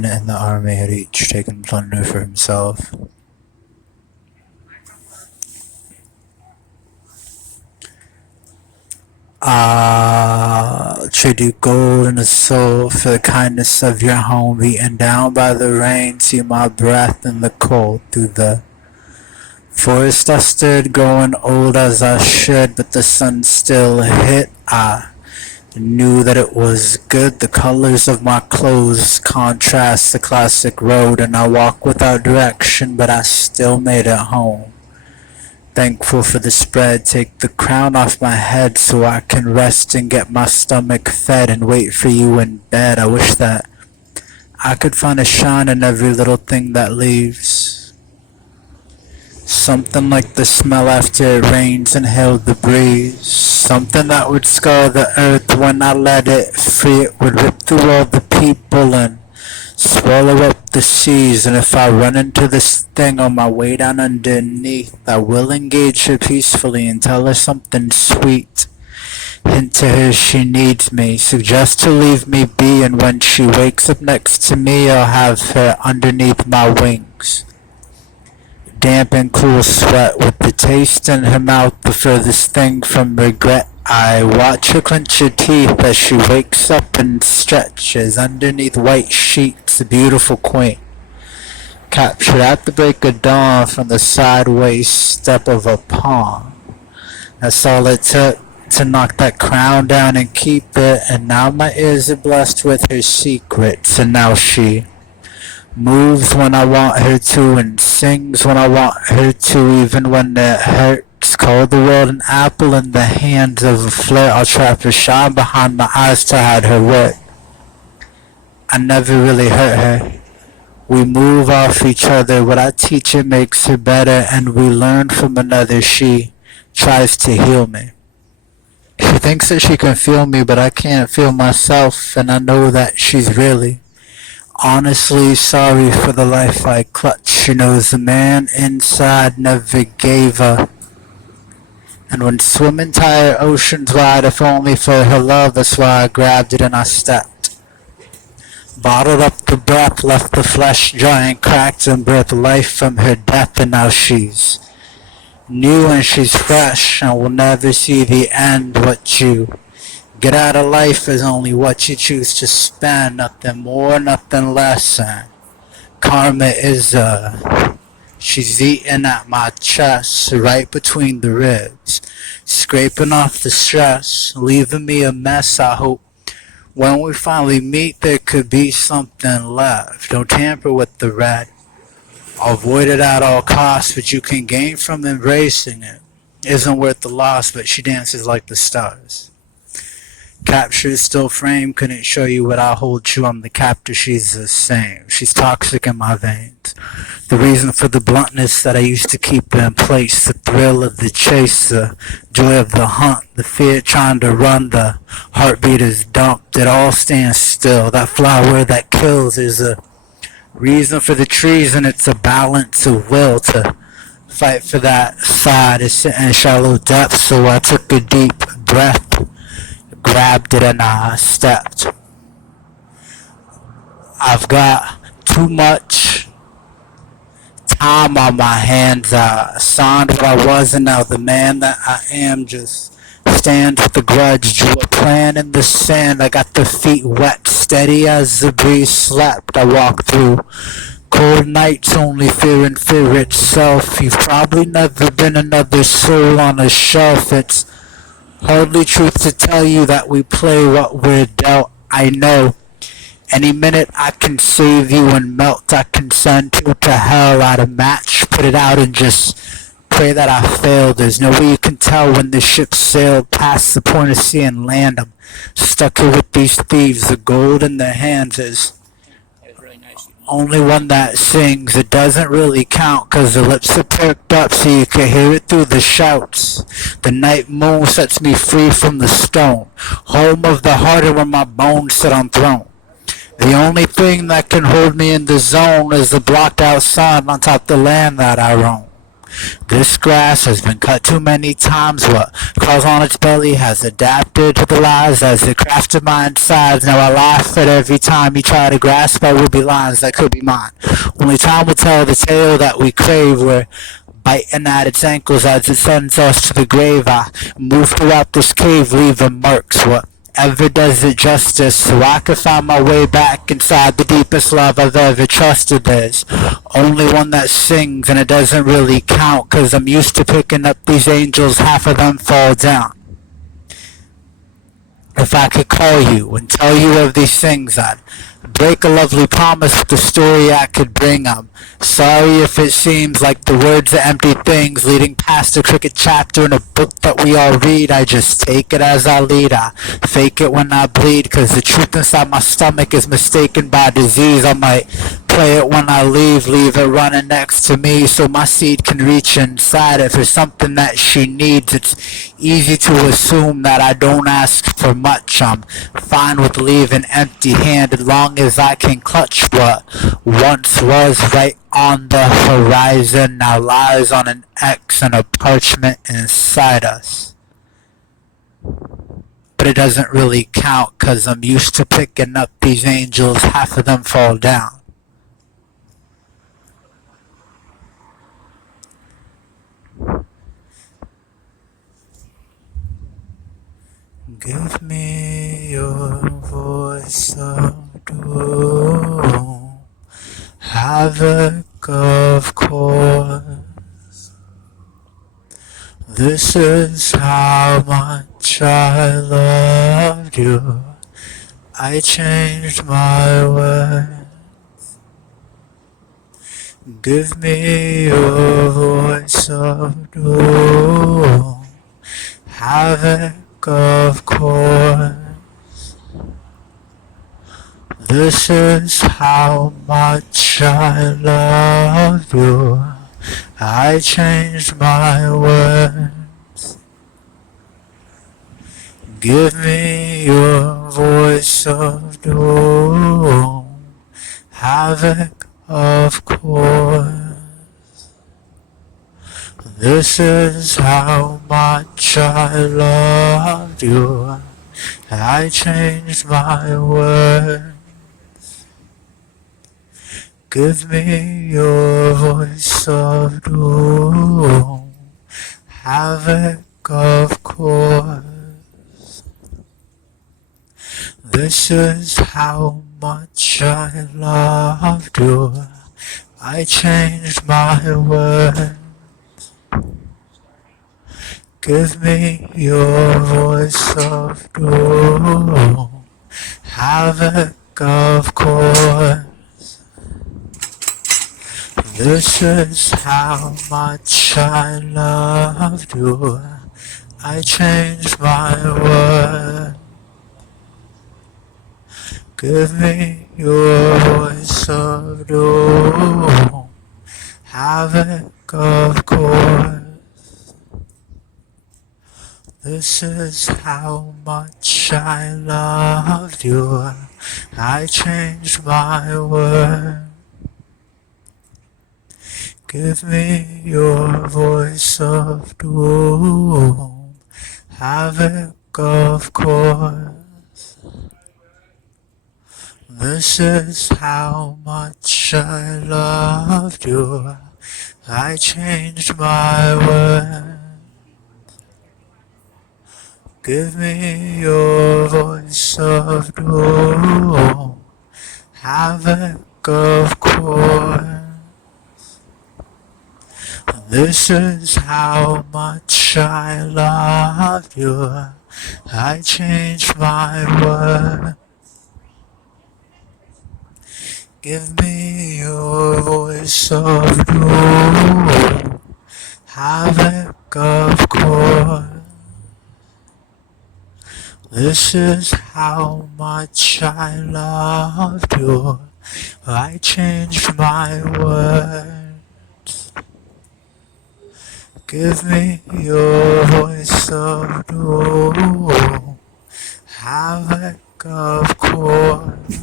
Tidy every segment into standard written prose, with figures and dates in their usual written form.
men in the army had each taken plunder for himself. I'll trade you gold and a soul for the kindness of your home, beaten down by the rain. See my breath in the cold through the forest I stood, growing old as I should, but the sun still hit. I knew that it was good. The colors of my clothes contrast the classic road, and I walk without direction, but I still made it home. Thankful for the spread, take the crown off my head so I can rest and get my stomach fed and wait for you in bed. I wish that I could find a shine in every little thing that leaves. Something like the smell after it rains and hailed the breeze. Something that would scar the earth when I let it free. It would rip through all the people and swallow up the seas. And if I run into this thing on my way down underneath, I will engage her peacefully and tell her something sweet. Hint to her she needs me, suggest to leave me be, and when she wakes up next to me, I'll have her underneath my wings. Damp and cool sweat with the taste in her mouth, the furthest thing from regret. I watch her clench her teeth as she wakes up and stretches underneath white sheets, a beautiful queen. Captured at the break of dawn from the sideways step of a palm. That's all it took to knock that crown down and keep it, and now my ears are blessed with her secrets, and now she moves when I want her to and sings when I want her to, even when it hurts. Call the world an apple in the hands of a flirt. I'll trap her shine behind my eyes to hide her wit. I never really hurt her. We move off each other. What I teach her makes her better, and we learn from another. She tries to heal me. She thinks that she can feel me, but I can't feel myself, and I know that she's really honestly sorry for the life I clutch. She knows the man inside never gave her. And when swimming entire oceans wide, if only for her love, that's why I grabbed it and I stepped. Bottled up the breath, left the flesh dry and cracked, and birthed life from her death, and now she's new and she's fresh, and we'll never see the end. What you get out of life is only what you choose to spend, nothing more, nothing less. And karma is she's eating at my chest, right between the ribs, scraping off the stress, leaving me a mess. I hope when we finally meet there could be something left. Don't tamper with the red, I'll avoid it at all costs, but you can gain from embracing it. Isn't worth the loss, but she dances like the stars. Captured still frame, couldn't show you what I hold true. I'm the captor, she's the same. She's toxic in my veins. The reason for the bluntness that I used to keep in place. The thrill of the chase, the joy of the hunt, the fear trying to run, the heartbeat is dumped. It all stands still. That flower that kills is a reason for the trees, and it's a balance of will to fight for that side. It's sitting in shallow depths, so I took a deep breath, grabbed it, and I stepped. I've got too much time on my hands. I signed what I was, and now the man that I am just stands with a grudge. Drew a plan in the sand. I got the feet wet, steady as the breeze slept. I walked through cold nights, only fearing fear itself. You've probably never been another soul on a shelf. It's hardly truth to tell you that we play what we're dealt. I know any minute I can save you and melt. I can send you to hell at a match, put it out and just pray that I fail. There's no way you can tell when the ship sailed past the point of sea and land. I'm stuck here with these thieves. The gold in their hands is only one that sings. It doesn't really count, cause the lips are perked up so you can hear it through the shouts. The night moon sets me free from the stone, home of the heart where my bones sit on throne. The only thing that can hold me in the zone is the blocked out sun on top the land that I roam. This grass has been cut too many times. What crawls on its belly has adapted to the lies as it crafted my insides. Now I laugh at every time you try to grasp at would-be lines that could be mine. Only time will tell the tale that we crave. We're biting at its ankles as it sends us to the grave. I move throughout this cave, leaving marks. Whatever does it justice, so I can find my way back inside the deepest love I've ever trusted. There's only one that sings, and it doesn't really count, 'cause I'm used to picking up these angels, half of them fall down. If I could call you and tell you of these things, I'd break a lovely promise with the story I could bring. I'm sorry if it seems like the words are empty things leading past a crooked chapter in a book that we all read. I just take it as I lead. I fake it when I bleed, 'cause the truth inside my stomach is mistaken by disease. I might play it when I leave it running next to me so my seed can reach inside it for something that she needs. It's easy to assume that I don't ask for much. I'm fine with leaving empty-handed long as I can clutch what once was right on the horizon now lies on an X and a parchment inside us. But it doesn't really count, 'cause I'm used to picking up these angels, half of them fall down. Give me your voice of doom, havoc of course. This is how much I loved you. I changed my way. Give me your voice of doom, havoc of course. This is how much I love you. I changed my words. Give me your voice of doom, havoc of course. This is how much I loved you. I changed my words. Give me your voice of doom, havoc of course. This is how much I loved you. I changed my words. Give me your voice of doom, havoc of course. This is how much I loved you. I changed my word. Give me your voice of doom, havoc of course. This is how much I loved you. I changed my word. Give me your voice of doom, havoc of course. This is how much I loved you. I changed my word. Give me your voice of doom, havoc of course. This is how much I loved you. I changed my word. Give me your voice of doom, havoc of course. This is how much I loved you. I changed my words. Give me your voice of doom, havoc of course.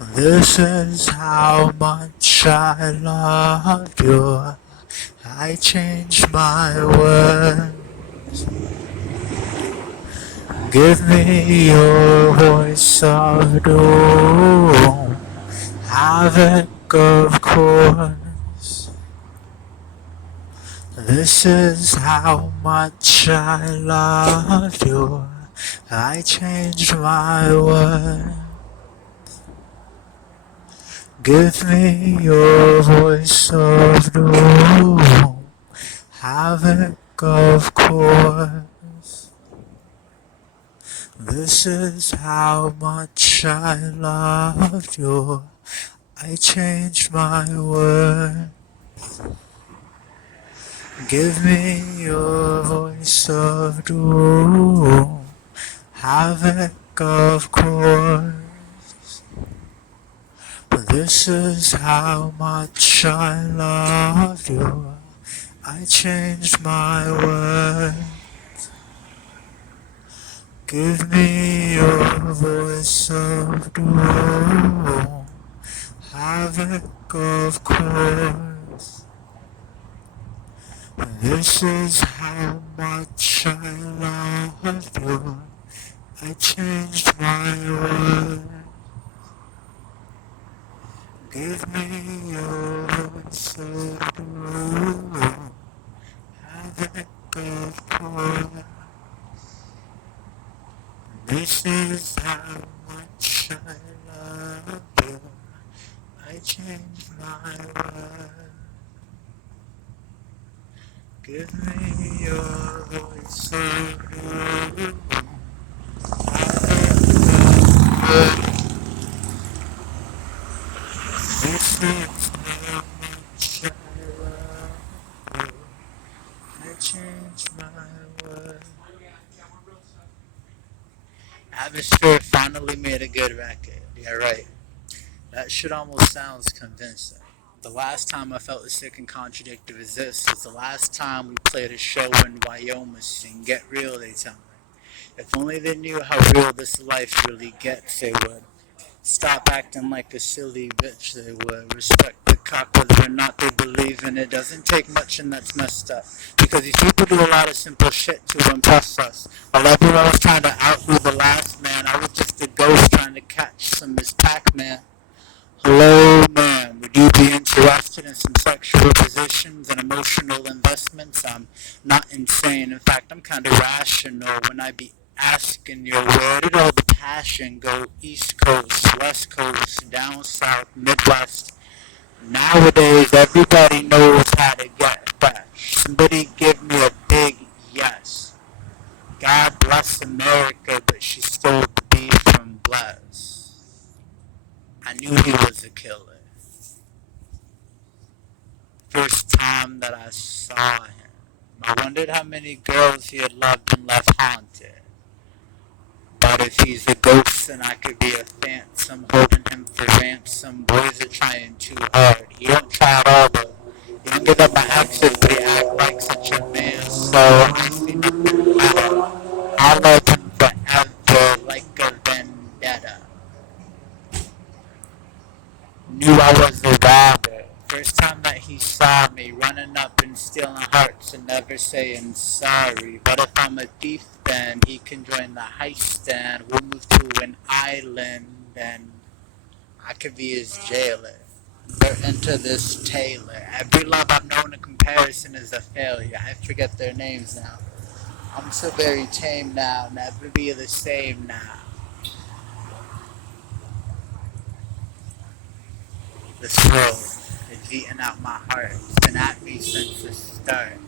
This is how much I love you. I changed my word. Give me your voice of doom. Havoc, of course. This is how much I love you. I changed my word. Give me your voice of doom. Havoc, of course. This is how much I loved you. I changed my word. Give me your voice of doom. Havoc, of course. This is how much I love you. I changed my word. Give me your voice of doom. Havoc, of course. This is how much I love you. I changed my word. Give me your voice of doom. Havoc, of course. This is how much I love you. I changed my word. Give me your voice of doom. This is how much I love you. I changed my word. Atmosphere finally made a good record. Yeah, right. That shit almost sounds convincing. The last time I felt as sick and contradictory as this was the last time we played a show in Wyoming and Get Real, they tell me. If only they knew how real this life really gets, they would. Stop acting like a silly bitch, they would. Respect the cock whether or not they believe in it. Doesn't take much and that's messed up. Because these people do a lot of simple shit to impress us. While everyone was trying to outdo the last man, I was just a ghost trying to catch some Miss Pac-Man. Hello, ma'am. Would you be interested in some sexual positions and emotional investments? I'm not insane. In fact, I'm kind of rational when I be asking you, where did all the passion go? East Coast, West Coast, down South, Midwest. Nowadays, everybody knows how to get fresh. Somebody give me a big yes. God bless America, but she stole the beef from Bless. I knew he was a killer. First time that I saw him, I wondered how many girls he had loved and left haunted. But if he's a ghost, then I could be a phantom holding him for ransom. Boys are trying too hard. He don't try at all, though. He don't give up my access, but he act like such a man. So I see nothing better. I love him forever, like a vendetta. Knew I was a robber. First time that he saw me, running up and stealing hearts and never saying sorry. But if I'm a thief, then he can join the heist and we'll move to an island and I could be his jailer. They're into this Taylor. Every love I've known in comparison is a failure. I forget their names now. I'm so very tame now, never be the same now. This world is eating out my heart. It's been at me since the start.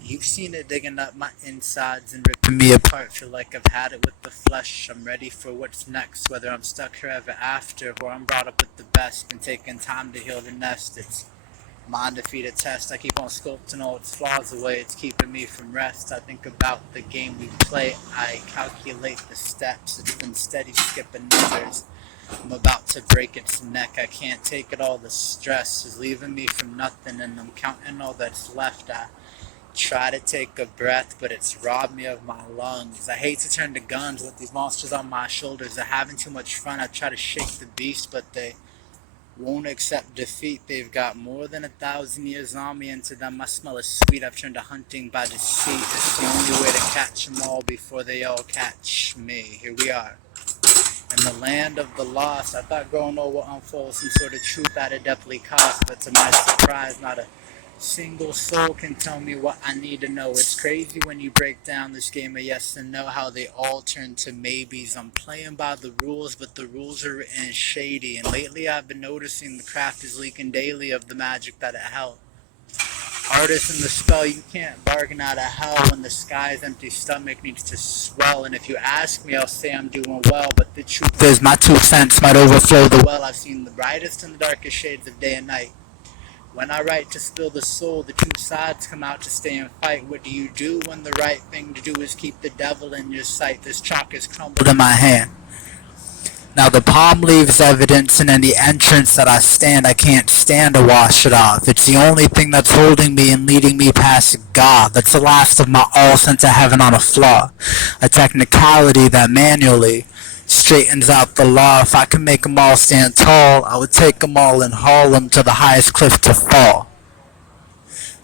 You've seen it digging up my insides and ripping me apart. Feel like I've had it with the flesh. I'm ready for what's next. Whether I'm stuck forever after or I'm brought up with the best. Been taking time to heal the nest. It's mind defeated test. I keep on sculpting all its flaws away. It's keeping me from rest. I think about the game we play. I calculate the steps. It's been steady skipping numbers. I'm about to break its neck. I can't take it all. The stress is leaving me from nothing, and I'm counting all that's left. I Try to take a breath, but it's robbed me of my lungs. I hate to turn to guns with these monsters on my shoulders. They're having too much fun. I try to shake the beast, but they won't accept defeat. They've got more than 1,000 years on me, and to them my smell is sweet. I've turned to hunting by deceit. It's the only way to catch them all before they all catch me. Here we are. In the land of the lost, I thought growing old would unfold some sort of truth at a deathly cost, but to my surprise, not a single soul can tell me what I need to know. It's crazy when you break down this game of yes and no, how they all turn to maybes. I'm playing by the rules, but the rules are written shady, and lately I've been noticing the craft is leaking daily of the magic that it held. Artist in the spell, you can't bargain out of hell when the sky's empty stomach needs to swell. And if you ask me, I'll say I'm doing well, but the truth is my 2 cents might overflow the well. I've seen the brightest and the darkest shades of day and night. When I write to spill the soul, the two sides come out to stay and fight. What do you do when the right thing to do is keep the devil in your sight? This chalk is crumbled in my hand. Now the palm leaves evidence in any entrance that I stand. I can't stand to wash it off. It's the only thing that's holding me and leading me past God. That's the last of my all sent to heaven on a flaw. A technicality that manually straightens out the law. If I could make 'em all stand tall, I would take 'em all and haul 'em to the highest cliff to fall.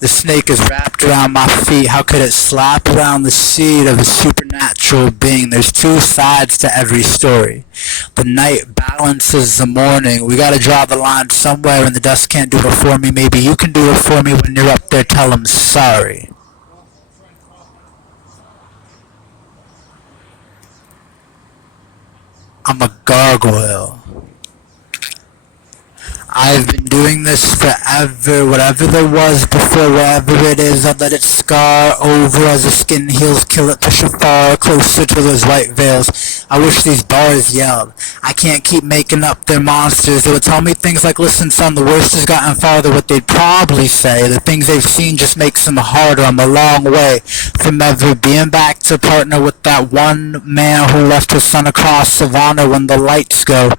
The snake is wrapped around my feet. How could it slap around the seed of a supernatural being? There's two sides to every story. The night balances the morning. We gotta draw the line somewhere, and the dust can't do it for me. Maybe you can do it for me. When you're up there, tell 'em sorry. I'm a gargoyle. I've been doing this forever. Whatever there was before, wherever it is, I let it scar over as the skin heals. Kill it, push it far closer to those white veils. I wish these bars yelled. I can't keep making up their monsters. They would tell me things like, listen son, the worst has gotten farther. What they'd probably say, the things they've seen just makes them harder. I'm a long way from ever being back to partner with that one man who left his son across Savannah when the lights go.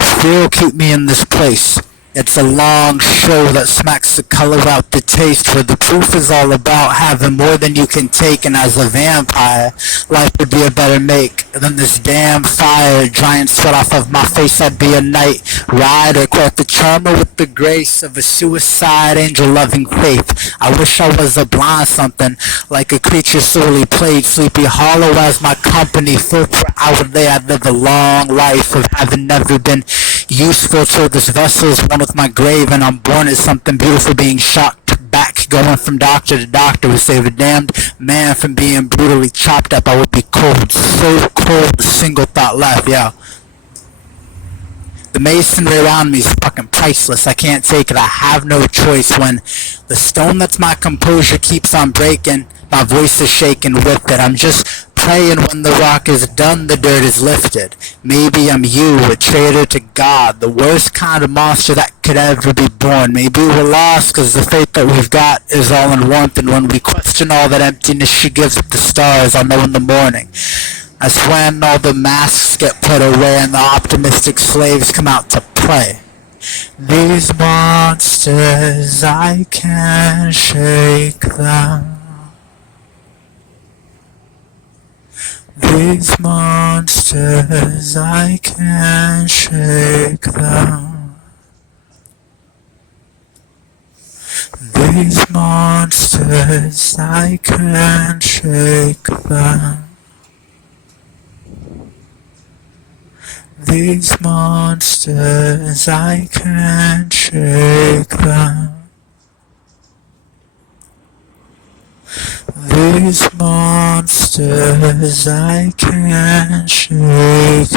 Fear will keep me in this place. It's a long show that smacks the color out the taste, where the proof is all about having more than you can take. And as a vampire, life would be a better make than this damn fire. Drying sweat off of my face, I'd be a night rider, quite the charmer with the grace of a suicide angel loving faith. I wish I was a blind something, like a creature sorely played, sleepy hollow as my company. For I would lay, I'd live a long life of having never been useful till this vessel's one with my grave, and I'm born as something beautiful, being shocked back, going from doctor to doctor would save a damned man from being brutally chopped up. I would be cold, so cold, a single thought left, yeah. The masonry around me is fucking priceless. I can't take it. I have no choice. When the stone that's my composure keeps on breaking, my voice is shaking with it. I'm just praying when the rock is done, the dirt is lifted. Maybe I'm you, a traitor to God, the worst kind of monster that could ever be born. Maybe we're lost, cause the faith that we've got is all in warmth, and when we question all that emptiness she gives with the stars, I'll know in the morning. That's when all the masks get put away and the optimistic slaves come out to play. These monsters, I can't shake them. These monsters, I can't shake them. These monsters, I can't shake them. These monsters, I can't shake them. These monsters, I can't shake them.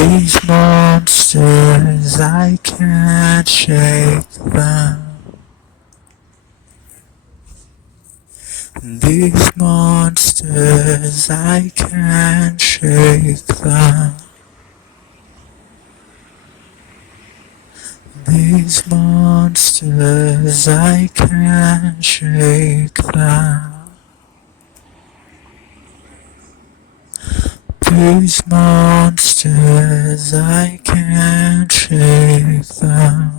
These monsters, I can't shake them. These monsters, I can't shake them. These monsters, I can't shake them. These monsters, I can't shake them.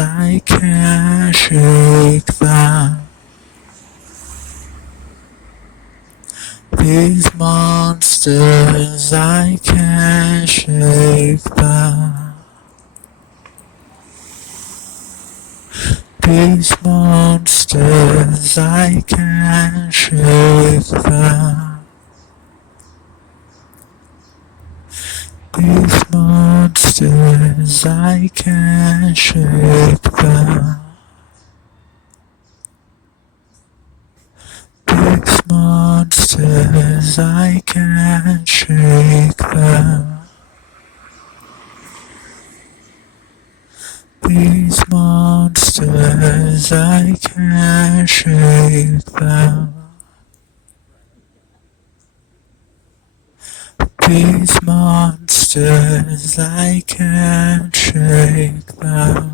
I can't shake them. These monsters, I can't shake them. These monsters, I can't shake them. These monsters, I can't shake them. These monsters, I can't shake them. These monsters, I can't shake them. These monsters, I can't shake them.